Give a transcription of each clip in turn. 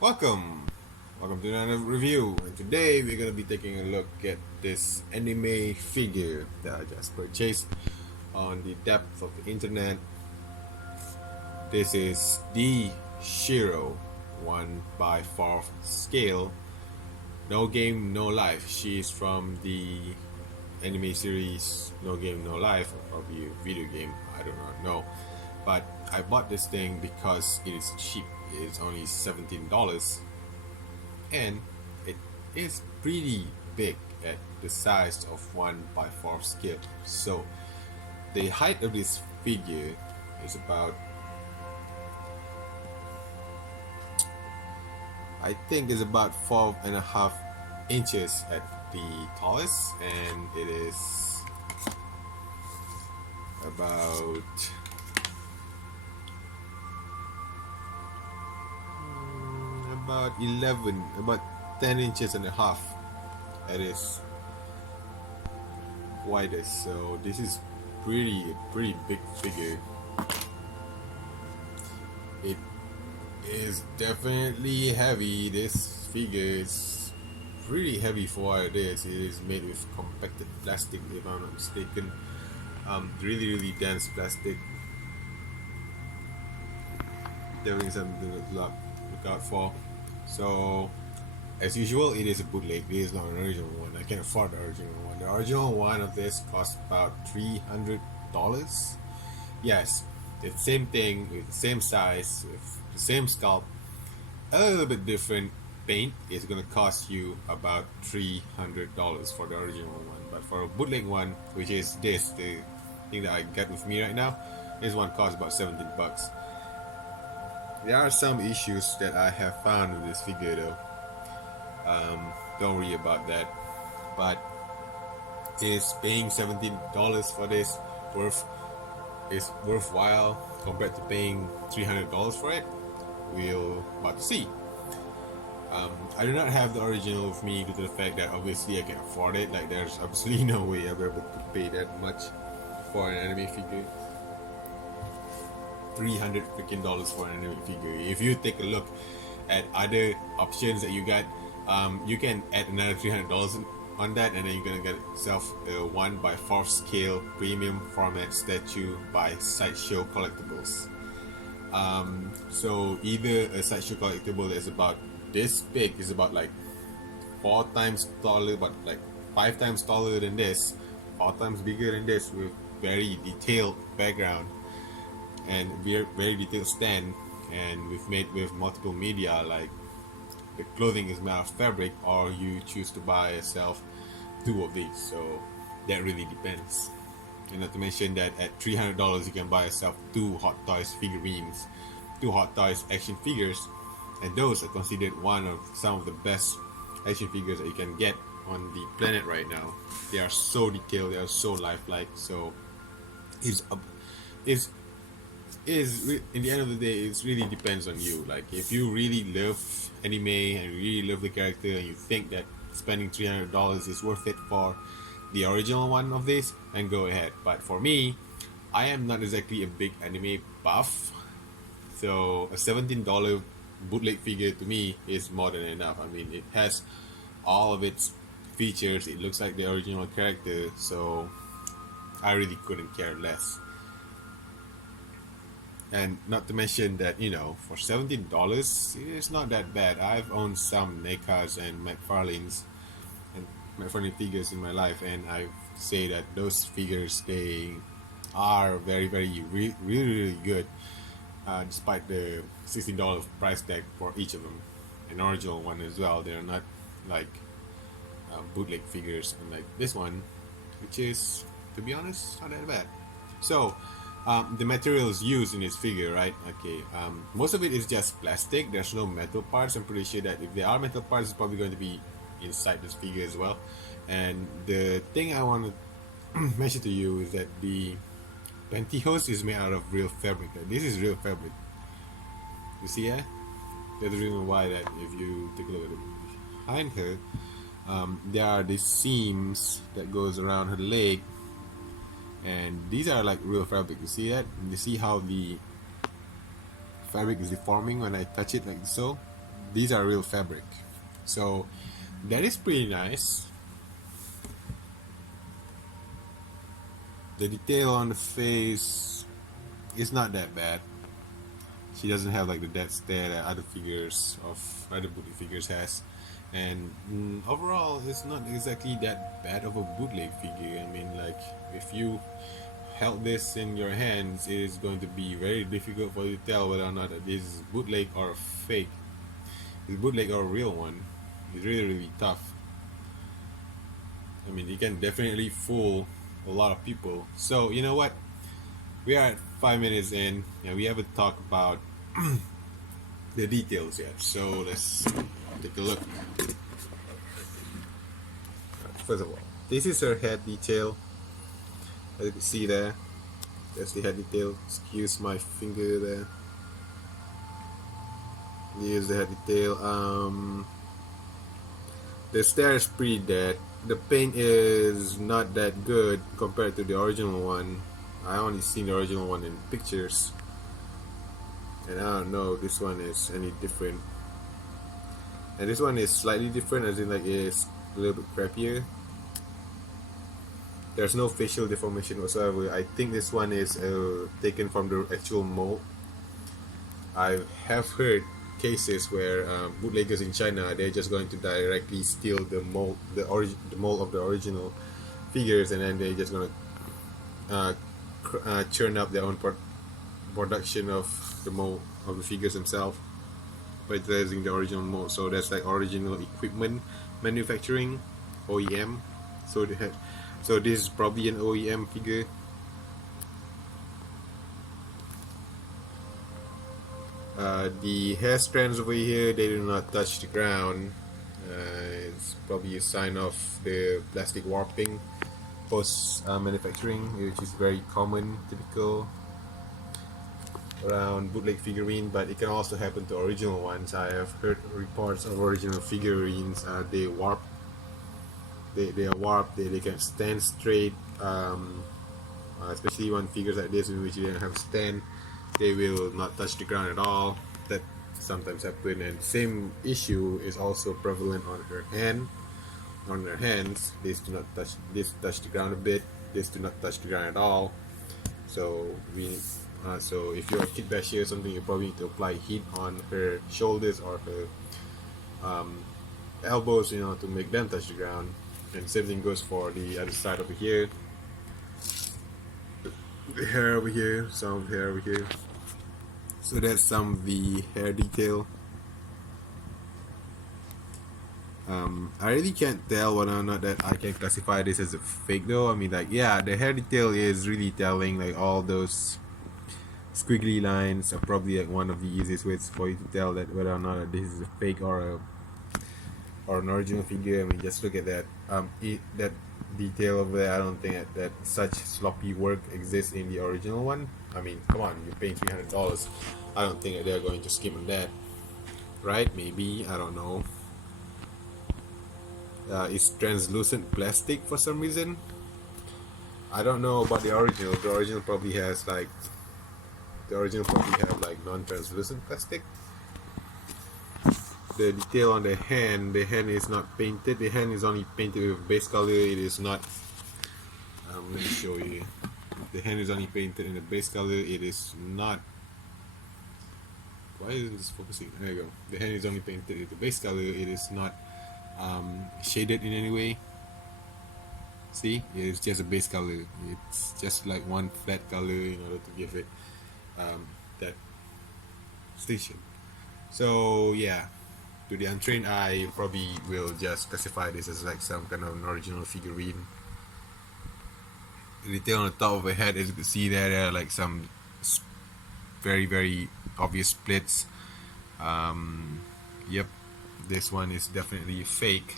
Welcome! Welcome to another review, and today we're gonna be taking a look at this anime figure that I just purchased on the depth of the internet. This is the Shiro 1 by 4 scale. No Game, No Life. She's from the anime series No Game, No Life, or probably a video game, I do not know. But I bought this thing because it is cheap. It's only $17 and it is pretty big at the size of 1 by 4 scale. So the height of this figure is about, I think is about 4.5 inches at the tallest, and it is about about 11 about 10 inches and a half at its widest. So this is pretty big figure. It is definitely heavy. This figure is pretty heavy for what it is. It is made with compacted plastic, if I'm not mistaken. Really dense plastic. Definitely something to look out for. So, as usual, it is a bootleg. It is not an original one. I can't afford the original one. The original one of this cost about $300. Yes, it's the same thing with the same size, with the same sculpt, a little bit different paint. It's gonna cost you about $300 for the original one. But for a bootleg one, which is this, the thing that I got with me right now, this one costs about 17 bucks. There are some issues that I have found with this figure though. Don't worry about that. But is paying $17 for this worthwhile compared to paying $300 for it? We'll about to see. I do not have the original with me due to the fact that obviously I can afford it. Like there's absolutely no way I'll be able to pay that much for an anime figure. $300 freaking for an anime figure. If you take a look at other options that you got, you can add another $300 on that, and then you're gonna get yourself a 1 by 4 scale premium format statue by Sideshow Collectibles. So either a Sideshow collectible that's about this big, is about like 4 times taller, but like 5 times taller than this, 4 times bigger than this, with very detailed background and very detailed stand, and we've made with multiple media, like the clothing is made of fabric, or you choose to buy yourself 2 of these. So that really depends. And not to mention that at $300 you can buy yourself 2 Hot Toys figurines, 2 Hot Toys action figures, and those are considered some of the best action figures that you can get on the planet right now. They are so detailed, they are so lifelike. So it's in the end of the day, it really depends on you. Like if you really love anime and really love the character, and you think that spending $300 is worth it for the original one of this, then go ahead. But for me, I am not exactly a big anime buff, so a $17 bootleg figure to me is more than enough. I mean, it has all of its features, it looks like the original character, so I really couldn't care less. And not to mention that, for $17, it's not that bad. I've owned some NECAs and McFarlane's and McFarlane figures in my life, and I say that those figures, they are really good, despite the $16 price tag for each of them. An original one as well. They're not like bootleg figures, unlike this one, which is, to be honest, not that bad. So the materials used in this figure, right? Okay, most of it is just plastic. There's no metal parts. I'm pretty sure that if there are metal parts, it's probably going to be inside this figure as well. And the thing I want to mention to you is that the pantyhose is made out of real fabric. Like, this is real fabric. You see that? That's the reason why that if you take a look at it behind her, there are these seams that goes around her leg, and these are like real fabric. You see that? And you see how the fabric is deforming when I touch it like so? these are real fabric. So that is pretty nice. The detail on the face is not that bad. She doesn't have like the dead stare that other figures of other bootleg figures has, and overall, it's not exactly that bad of a bootleg figure. I mean, like if you held this in your hands, it is going to be very difficult for you to tell whether or not this is bootleg or fake. Is bootleg or a real one? It's really tough. I mean, it can definitely fool a lot of people. So you know what? We are at 5 minutes in, and we haven't talked about the details yet. So let's take a look. First of all, this is her head detail. As you can see there, that's the head detail. Excuse my finger there. Here's the head detail. The stare is pretty dead. The paint is not that good compared to the original one. I only seen the original one in pictures, and I don't know if this one is any different. And this one is slightly different, as in like it's a little bit crappier. There's no facial deformation whatsoever. I think this one is taken from the actual mold. I have heard cases where bootleggers in China, they're just going to directly steal the mold, the mold of the original figures, and then they're just gonna churn up their own production of the mold of the figures themselves by utilizing the original mold. So that's like original equipment manufacturing, OEM. So this is probably an OEM figure. The hair strands over here, they do not touch the ground. It's probably a sign of the plastic warping post manufacturing, which is very common, typical around bootleg figurine, but it can also happen to original ones. I have heard reports of original figurines, they warp, they are warped, they can stand straight, especially when figures like this in which you don't have stand, they will not touch the ground at all. That sometimes happen, and same issue is also prevalent on her hand. On her hands, this do not touch. This touch the ground a bit. This do not touch the ground at all. So so if you're a kit basher or something, you probably need to apply heat on her shoulders or her elbows, you know, to make them touch the ground. And same thing goes for the other side over here. The hair over here, some of the hair over here. So that's some of the hair detail. I really can't tell whether or not that I can classify this as a fake though. I mean, like, yeah, the hair detail is really telling. Like all those squiggly lines are probably like one of the easiest ways for you to tell that whether or not this is a fake or an original figure. I mean, just look at that. That detail over there. I don't think that such sloppy work exists in the original one. I mean, come on, you're paying $300. I don't think that they're going to skip on that, right? Maybe, I don't know. It's translucent plastic for some reason. I don't know about the original. The original probably has like non-translucent plastic. The detail on the hand is not painted. The hand is only painted with base color. It is not. Let me show you. The hand is only painted in the base color. It is not. Why isn't this focusing? There you go. The hand is only painted in the base color. It is not shaded in any way. See, it's just a base color. It's just like one flat color in order to give it that distinction. So yeah, to the untrained eye, you probably will just classify this as like some kind of an original figurine. The detail on the top of the head, as you can see there are like some very obvious splits. Yep, this one is definitely fake.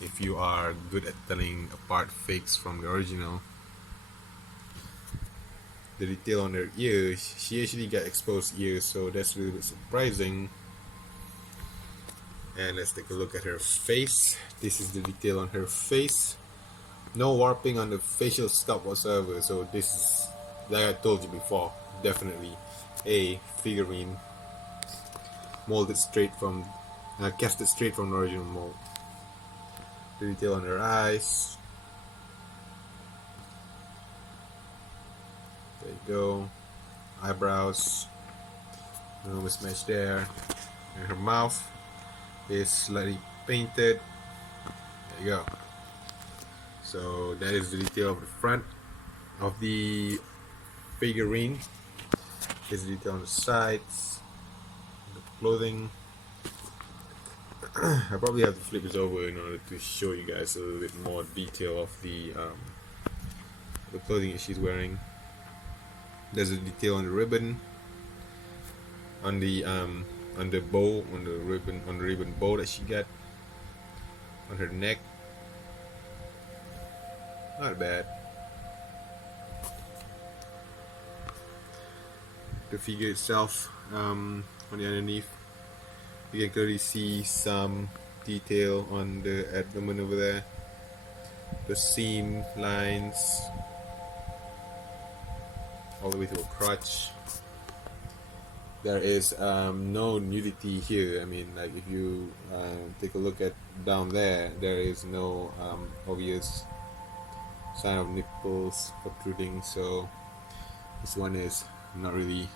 If you are good at telling apart fakes from the original. The detail on her ears, she actually got exposed ears, so that's a little bit surprising. And let's take a look at her face. This is the detail on her face. No warping on the facial sculpt whatsoever, so this is, like I told you before, definitely a figurine molded straight from cast it straight from the original mold. The detail on her eyes. There you go. Eyebrows. No mismatch there. And her mouth is slightly painted. There you go. So that is the detail of the front of the figurine. Here's the detail on the sides, the clothing. I probably have to flip this over in order to show you guys a little bit more detail of the clothing that she's wearing. There's a detail on the ribbon, on the bow, on the ribbon bow that she got on her neck. Not bad. The figure itself, on the underneath, you can clearly see some detail on the abdomen over there, the seam lines all the way to a crotch. There is no nudity here. I mean, like if you take a look at down there, there is no obvious sign of nipples protruding, so this one is not really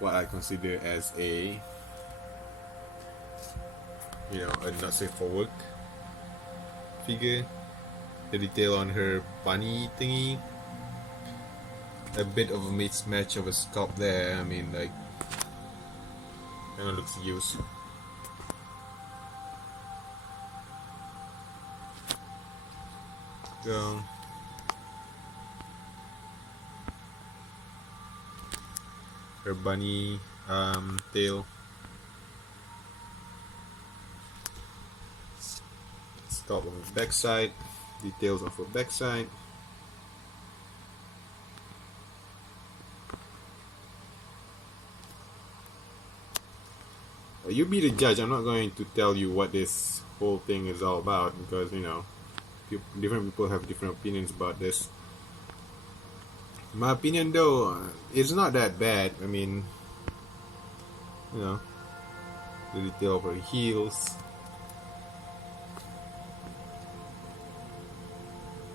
what I consider as a not safe for work figure. The detail on her bunny thingy, a bit of a mismatch of a sculpt there. I mean, like, kind of looks used. Go. Her bunny tail. Sculpt on the backside. Details of her backside. You be the judge. I'm not going to tell you what this whole thing is all about, because different people have different opinions about this. My opinion, though, it's not that bad. I mean, the detail of her heels.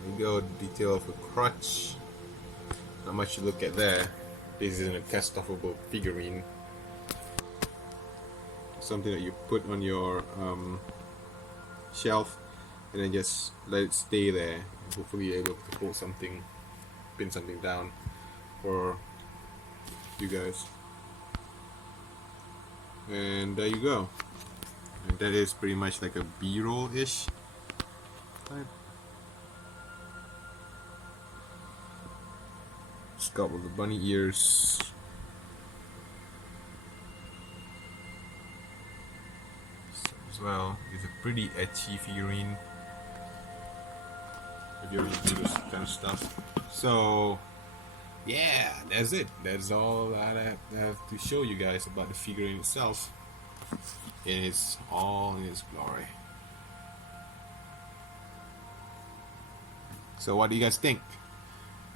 There you go, the detail of her crotch. Not much to look at there. This isn't a cast-offable figurine. Something that you put on your shelf and then just let it stay there. Hopefully you're able to hold something, pin something down for you guys. And there you go. And that is pretty much like a B-roll-ish type. Sculpt with the bunny ears. As well, it's a pretty etchy figurine if you're into this kind of stuff. So yeah, that's it. That's all I have to show you guys about the figurine itself. And it's all in its glory. So what do you guys think?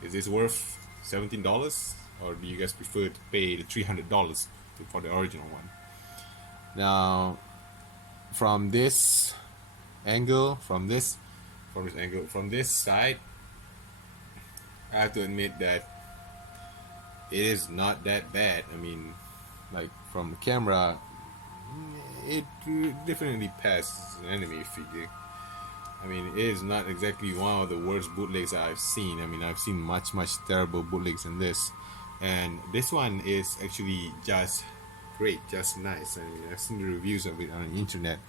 Is this worth $17, or do you guys prefer to pay the $300 for the original one? Now, from this angle, from this side, I have to admit that it is not that bad. I mean, like, from the camera, it definitely passes an anime figure. I mean, it is not exactly one of the worst bootlegs I've seen. I mean, I've seen much terrible bootlegs than this, and this one is actually just great, just nice. I mean, I've seen the reviews of it on the internet,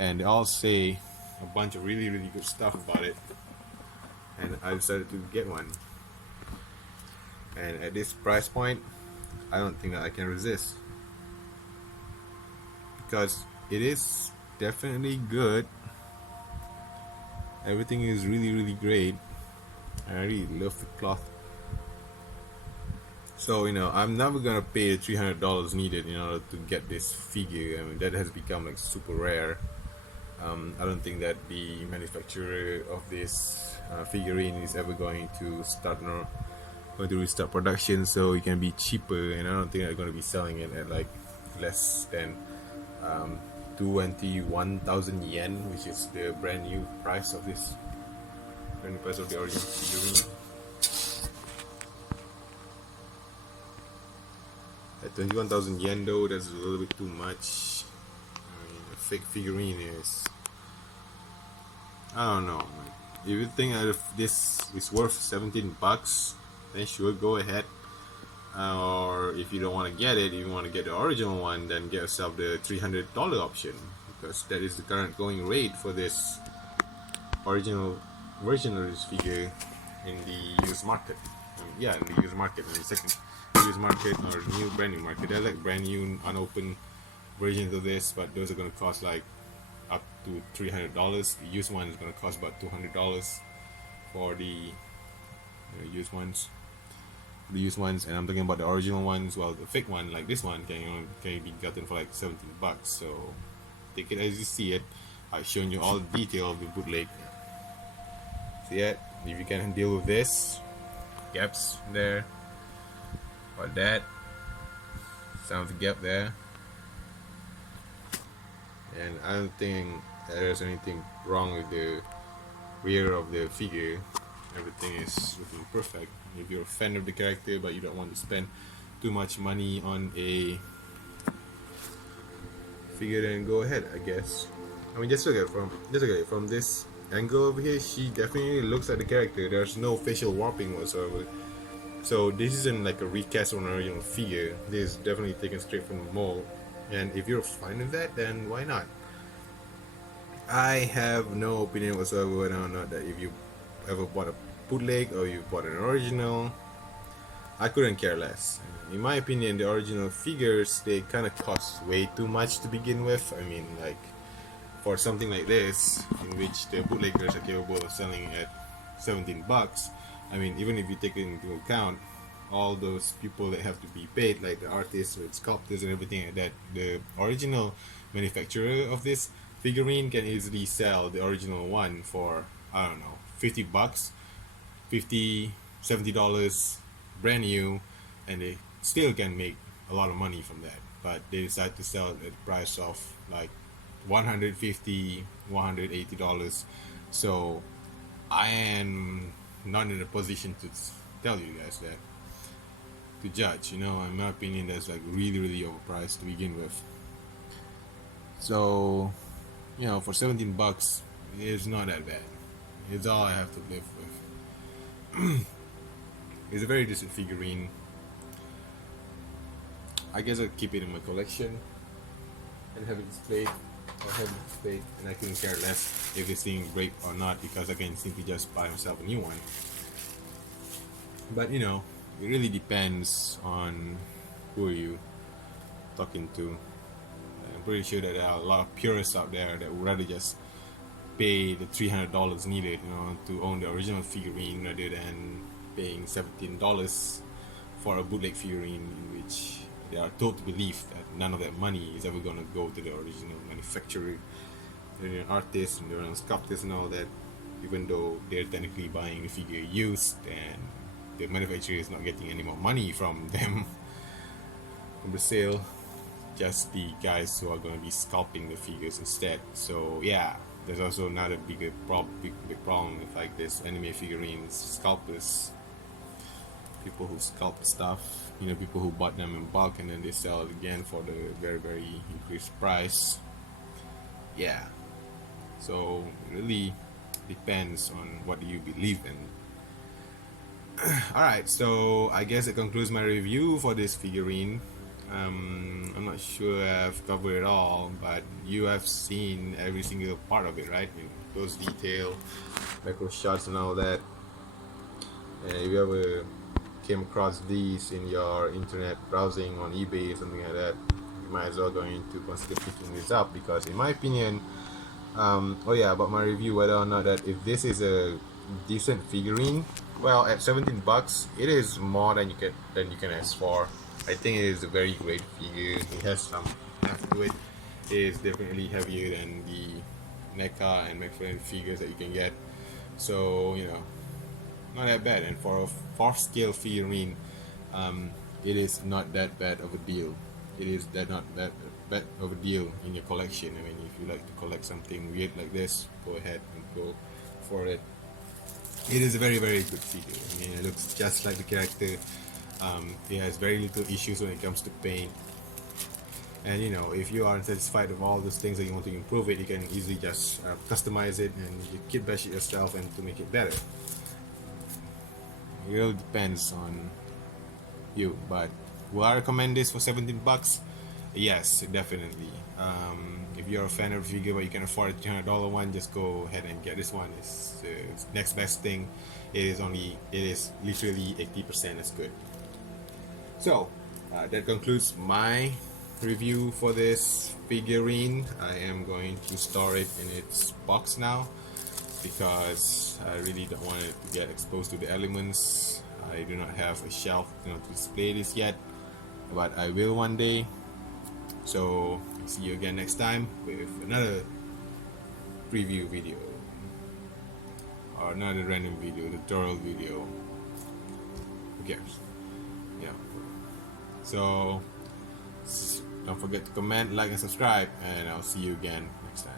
and they all say a bunch of really good stuff about it, and I decided to get one. And at this price point, I don't think that I can resist, because it is definitely good. Everything is really great. I really love the cloth. So I'm never gonna pay the $300 needed in order to get this figure. I mean, that has become like super rare. I don't think that the manufacturer of this figurine is ever going to restart production, so it can be cheaper. And I don't think they're going to be selling it at like less than 21,000 yen, which is the brand new price of this, brand new price of the original figurine. At 21,000 yen though, that's a little bit too much. I mean, a fake figurine is, I don't know. Like, if you think that if this is worth 17 bucks, then sure, go ahead. Or if you don't want to get it, if you want to get the original one, then get yourself the $300 option, because that is the current going rate for this original version of this figure in the used market. Yeah, in the used market, in the second used market or new brand new market. They're like brand new unopened versions of this, but those are going to cost like up to $300. The used one is going to cost about $200 for the used ones. The used ones, and I'm talking about the original ones. Well, the fake one, like this one, can be gotten for like 17 bucks. So take it as you see it. I've shown you all the detail of the bootleg. See it? If you can deal with this, gaps there, or that, sounds a gap there, and I don't think there's anything wrong with the rear of the figure. Everything is looking perfect. If you're a fan of the character but you don't want to spend too much money on a figure, then go ahead, I guess. I mean, just look at it from this angle over here. She definitely looks like the character. There's no facial warping whatsoever. So this isn't like a recast on an original figure. This is definitely taken straight from the mold. And if you're fine with that, then why not? I have no opinion whatsoever whether or not that if you ever bought a bootleg or you bought an original, I couldn't care less. In my opinion, the original figures, they kind of cost way too much to begin with. I mean, like, for something like this, in which the bootleggers are capable of selling at 17 bucks, I mean, even if you take it into account all those people that have to be paid, like the artists or sculptors and everything like that, the original manufacturer of this figurine can easily sell the original one for, I don't know, 50 bucks, 50, $70 brand new, and they still can make a lot of money from that. But they decide to sell it at the price of like $150, $180. So I am not in a position to tell you guys that, to judge. In my opinion, that's like really, really overpriced to begin with. So, for 17 bucks, it's not that bad. It's all I have to live with. It's a very decent figurine. I guess I'll keep it in my collection and have it displayed. And I couldn't care less if this thing break or not, because I can simply just buy myself a new one. But it really depends on who you talking to. I'm pretty sure that there are a lot of purists out there that would rather just pay the $300 needed, to own the original figurine, rather than paying $17 for a bootleg figurine, in which they are told to believe that none of that money is ever gonna go to the original manufacturer, the artists and the sculptors and all that. Even though they're technically buying the figure used, and the manufacturer is not getting any more money from them from the sale, just the guys who are going to be sculpting the figures instead. So yeah, there's also another big problem with like this anime figurines sculptors, people who sculpt stuff, people who bought them in bulk and then they sell it again for the very, very increased price. Yeah, so it really depends on what do you believe in. Alright, so I guess it concludes my review for this figurine. I'm not sure I've covered it all, but you have seen every single part of it, right? Those detail, macro shots and all that. And if you ever came across these in your internet browsing on eBay or something like that, you might as well go into consider picking this up, because in my opinion, about my review, whether or not that if this is a decent figurine, well, at 17 bucks, it is more than you can ask for. I think it is a very great figure. It has some heft to it. It is definitely heavier than the NECA and McFarlane figures that you can get. So, not that bad. And for a 4th scale figurine, it is not that bad of a deal. it is that not that bad of a deal in your collection. I mean, if you like to collect something weird like this, go ahead and go for it. It is a very very good figure. I mean, it looks just like the character. It has very little issues when it comes to paint. And you know, if you aren't satisfied with all those things that you want to improve it, you can easily just customize it and you kit bash it yourself and to make it better. It really depends on you, but will I recommend this for 17 bucks? Yes, definitely. If you're a fan of the figure but you can afford a $300 one, just go ahead and get this one. It's the next best thing. It is literally 80% as good. So that concludes my review for this figurine. I am going to store it in its box now because I really don't want it to get exposed to the elements. I do not have a shelf to display this yet, but I will one day. So see you again next time with another preview video or another random video, tutorial video. Who cares? Yeah. So don't forget to comment, like, and subscribe, and I'll see you again next time.